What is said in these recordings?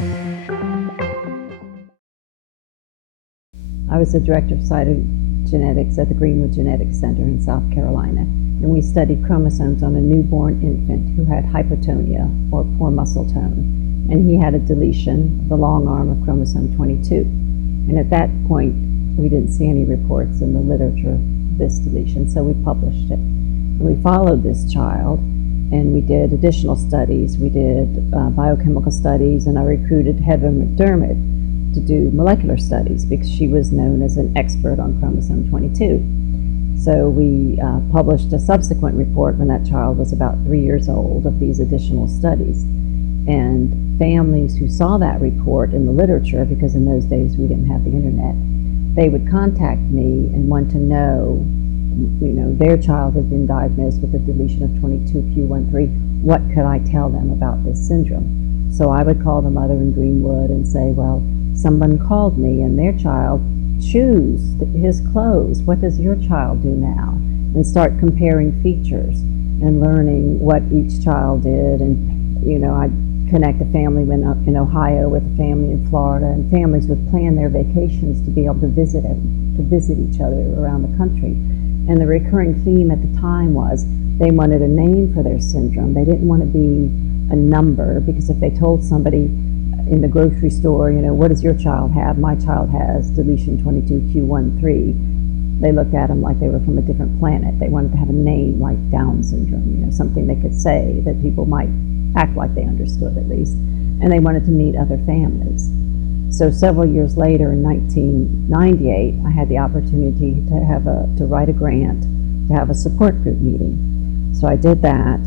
I was the director of cytogenetics at the Greenwood Genetics Center in South Carolina, and we studied chromosomes on a newborn infant who had hypotonia, or poor muscle tone, and he had a deletion of the long arm of chromosome 22. And at that point, we didn't see any reports in the literature of this deletion, so we published it. And we followed this child, and we did additional studies. We did biochemical studies, and I recruited Phelan-Mcdermid to do molecular studies because she was known as an expert on chromosome 22. So we published a subsequent report when that child was about 3 years old of these additional studies. And families who saw that report in the literature, because in those days we didn't have the internet, they would contact me and want to know, their child had been diagnosed with a deletion of 22q13. What could I tell them about this syndrome? So I would call the mother in Greenwood and say, well, someone called me and their child chews his clothes. What does your child do now? And start comparing features and learning what each child did. And, I'd connect a family in Ohio with a family in Florida, and families would plan their vacations to be able to visit each other around the country. And the recurring theme at the time was they wanted a name for their syndrome. They didn't want to be a number, because if they told somebody in the grocery store, what does your child have? My child has deletion 22q13. They looked at them like they were from a different planet. They wanted to have a name like Down syndrome, something they could say that people might act like they understood at least. And they wanted to meet other families. So several years later, in 1998, I had the opportunity to write a grant to have a support group meeting. So I did that.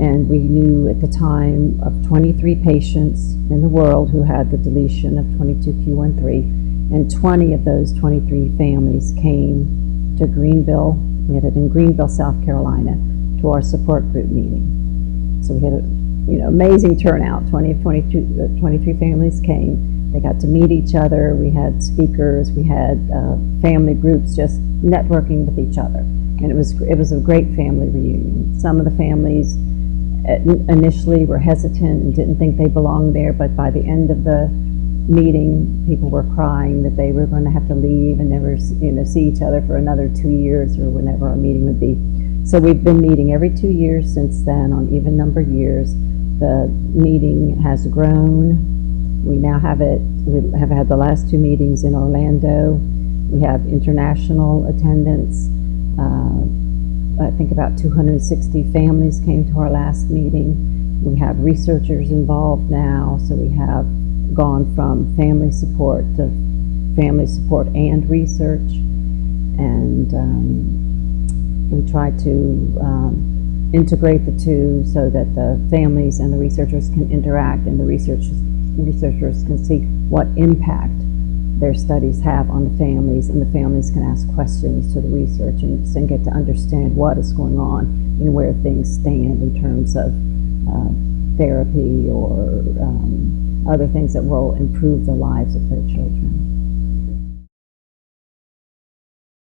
And we knew at the time of 23 patients in the world who had the deletion of 22q13, and 20 of those 23 families came to Greenville. We had it in Greenville, South Carolina, to our support group meeting. So we had an amazing turnout. 23 families came. They got to meet each other. We had speakers. We had family groups just networking with each other. And it was a great family reunion. Some of the families initially were hesitant and didn't think they belonged there, but by the end of the meeting, people were crying that they were going to have to leave and never see each other for another 2 years or whenever our meeting would be. So we've been meeting every 2 years since then, on even number years. The meeting has grown. We now have had the last 2 meetings in Orlando. We have international attendance. I think about 260 families came to our last meeting. We have researchers involved now, so we have gone from family support to family support and research. And we try to integrate the two so that the families and the researchers can interact, and the researchers can see what impact their studies have on the families, and the families can ask questions to the research and get to understand what is going on and where things stand in terms of therapy or other things that will improve the lives of their children.